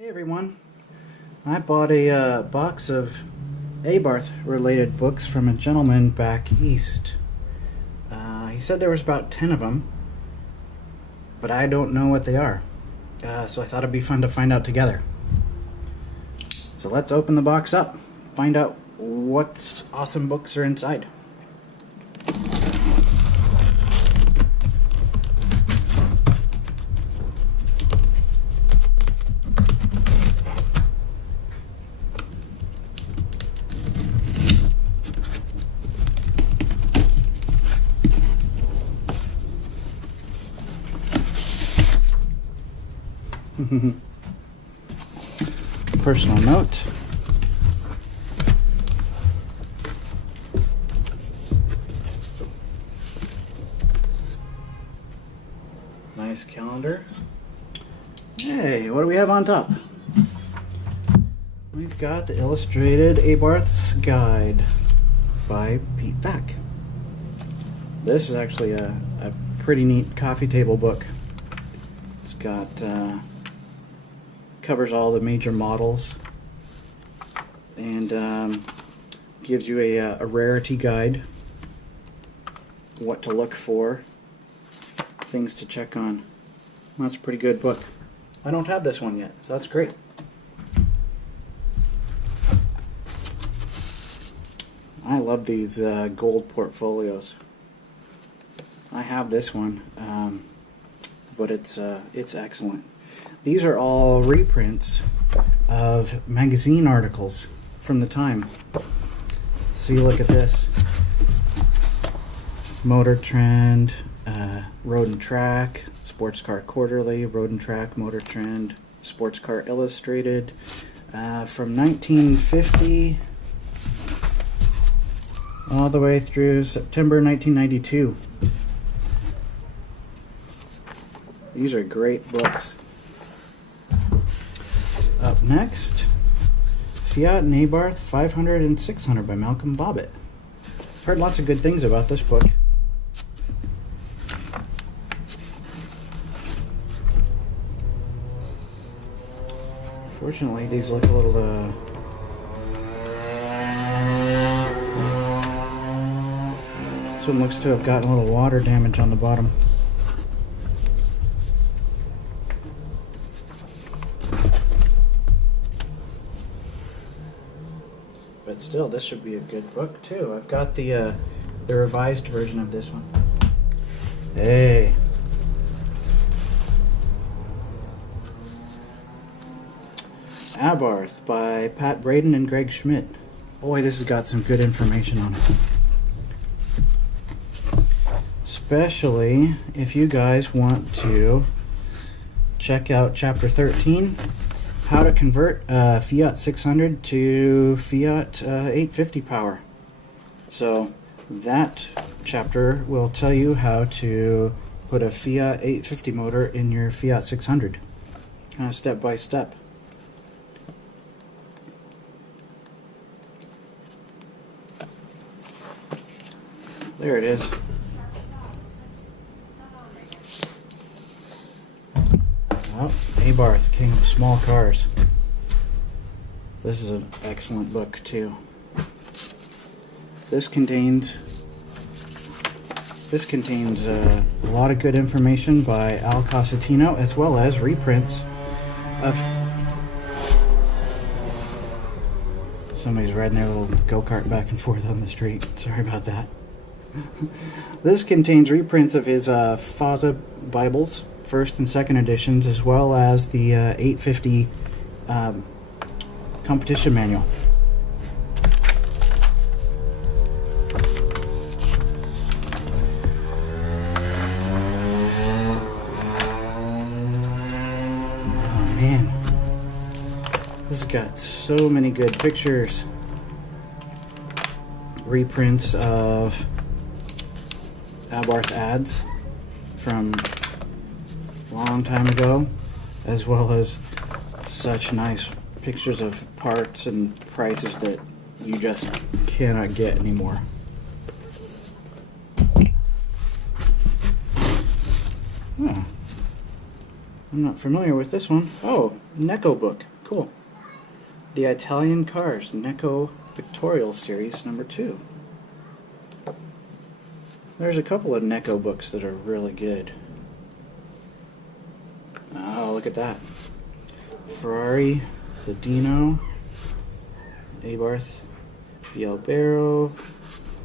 Hey everyone, I bought a box of Abarth related books from a gentleman back east. He said there was about 10 of them, but I don't know what they are. So I thought it'd be fun to find out together. So let's open the box up, find out what awesome books are inside. Personal note. Nice calendar. Hey, what do we have on top? We've got the Illustrated Abarth Guide by Pete Back. This is actually a pretty neat coffee table book. It's got covers all the major models and gives you a rarity guide, what to look for, things to check on. That's a pretty good book. I don't have this one yet, so that's great. I love these gold portfolios. I have this one, but it's excellent. These are all reprints of magazine articles from the time. So you look at this. Motor Trend, Road and Track, Sports Car Quarterly, Road and Track, Motor Trend, Sports Car Illustrated, from 1950 all the way through September 1992. These are great books. Up next, Fiat and Abarth 500 and 600 by Malcolm Bobbitt. I've heard lots of good things about this book. Fortunately, these look a little this one looks to have gotten a little water damage on the bottom. But still, this should be a good book too. I've got the revised version of this one. Hey. Abarth by Pat Braden and Greg Schmidt. Boy, this has got some good information on it. Especially if you guys want to check out Chapter 13, how to convert Fiat 600 to Fiat 850 power. So that chapter will tell you how to put a Fiat 850 motor in your Fiat 600, kind of step by step. There it is. Oh, Abarth, King of Small Cars. This is an excellent book too. This contains a lot of good information by Al Cosentino, as well as reprints of. Somebody's riding their little go-kart back and forth on the street. Sorry about that. This contains reprints of his FASA Bibles, first and second editions, as well as the 850 competition manual. Oh man, this has got so many good pictures. Reprints of Abarth ads from a long time ago, as well as such nice pictures of parts and prices that you just cannot get anymore. Huh. I'm not familiar with this one. Oh, Necco book. Cool. The Italian Cars Necco Pictorial Series number 2. There's a couple of Necco books that are really good. Oh, look at that. Ferrari, the Dino, Abarth, the Albero,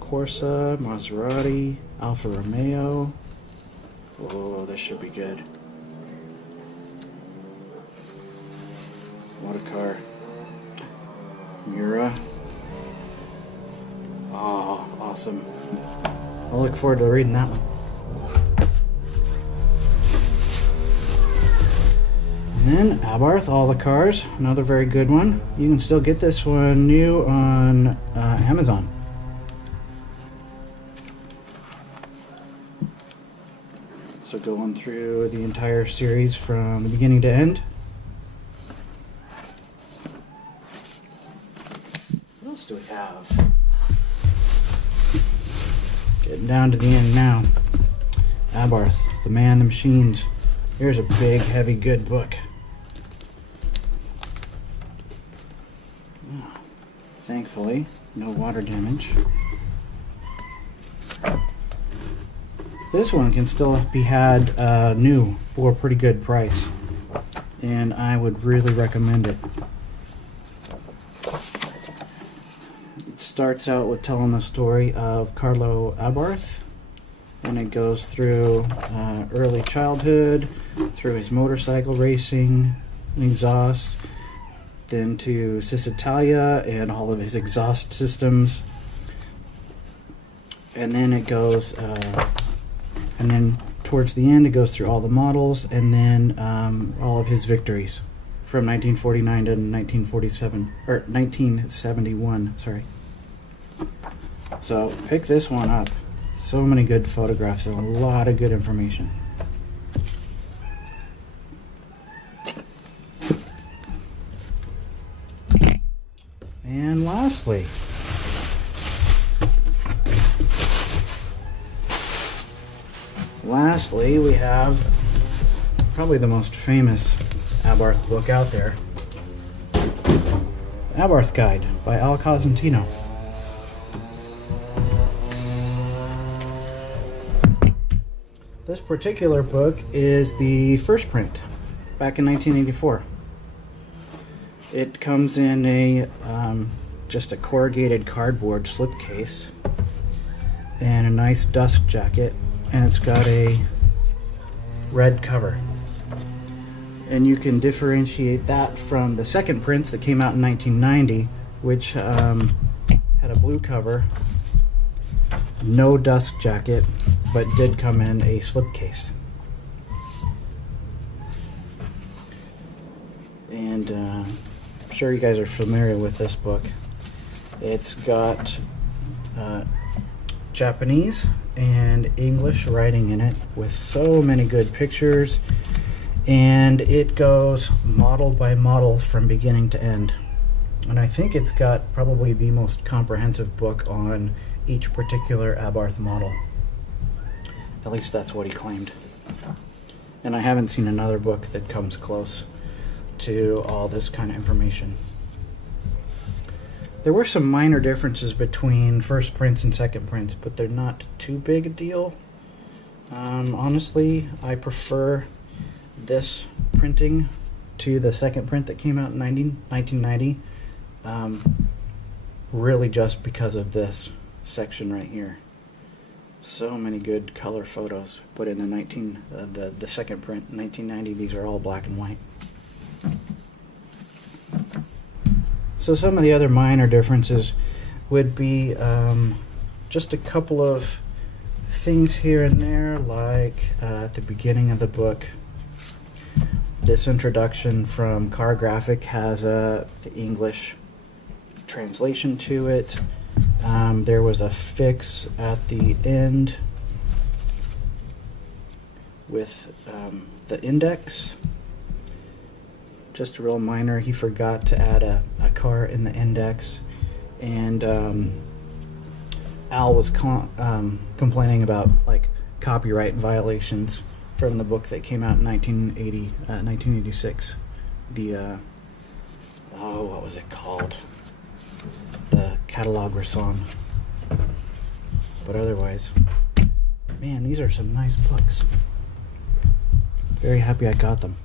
Corsa, Maserati, Alfa Romeo. Oh, this should be good. What a car. Mura. Oh, awesome. I'll look forward to reading that one. And then Abarth, All the Cars, another very good one. You can still get this one new on Amazon. So going through the entire series from the beginning to end. What else do we have? Getting down to the end now. Abarth, The Man, the Machines. Here's a big, heavy, good book. Thankfully, no water damage. This one can still be had new for a pretty good price, and I would really recommend it. It starts out with telling the story of Carlo Abarth, and it goes through early childhood, through his motorcycle racing, exhaust, then to Cisitalia and all of his exhaust systems, and then it goes and then towards the end it goes through all the models, and then all of his victories from 1949 to 1947 or 1971, sorry. So pick this one up. So many good photographs and a lot of good information. And lastly, we have probably the most famous Abarth book out there, Abarth Guide by Al Cosentino. This particular book is the first print back in 1984. It comes in a just a corrugated cardboard slipcase and a nice dust jacket, and it's got a red cover. And you can differentiate that from the second print that came out in 1990, which had a blue cover, no dust jacket, but did come in a slipcase. And I'm sure you guys are familiar with this book. It's got Japanese and English writing in it with so many good pictures, and it goes model by model from beginning to end. And I think it's got probably the most comprehensive book on each particular Abarth model. At least that's what he claimed. And I haven't seen another book that comes close to all this kind of information. There were some minor differences between first prints and second prints, but they're not too big a deal. Honestly, I prefer this printing to the second print that came out in 1990, really just because of this section right here. So many good color photos, but in the second print, 1990, these are all black and white. So some of the other minor differences would be just a couple of things here and there, like at the beginning of the book, this introduction from Car Graphic has the English translation to it. There was a fix at the end with the index. Just real minor. He forgot to add a car in the index, and Al was complaining about like copyright violations from the book that came out in 1986. The oh, what was it called? The catalog Rason. But otherwise, man, these are some nice books. Very happy I got them.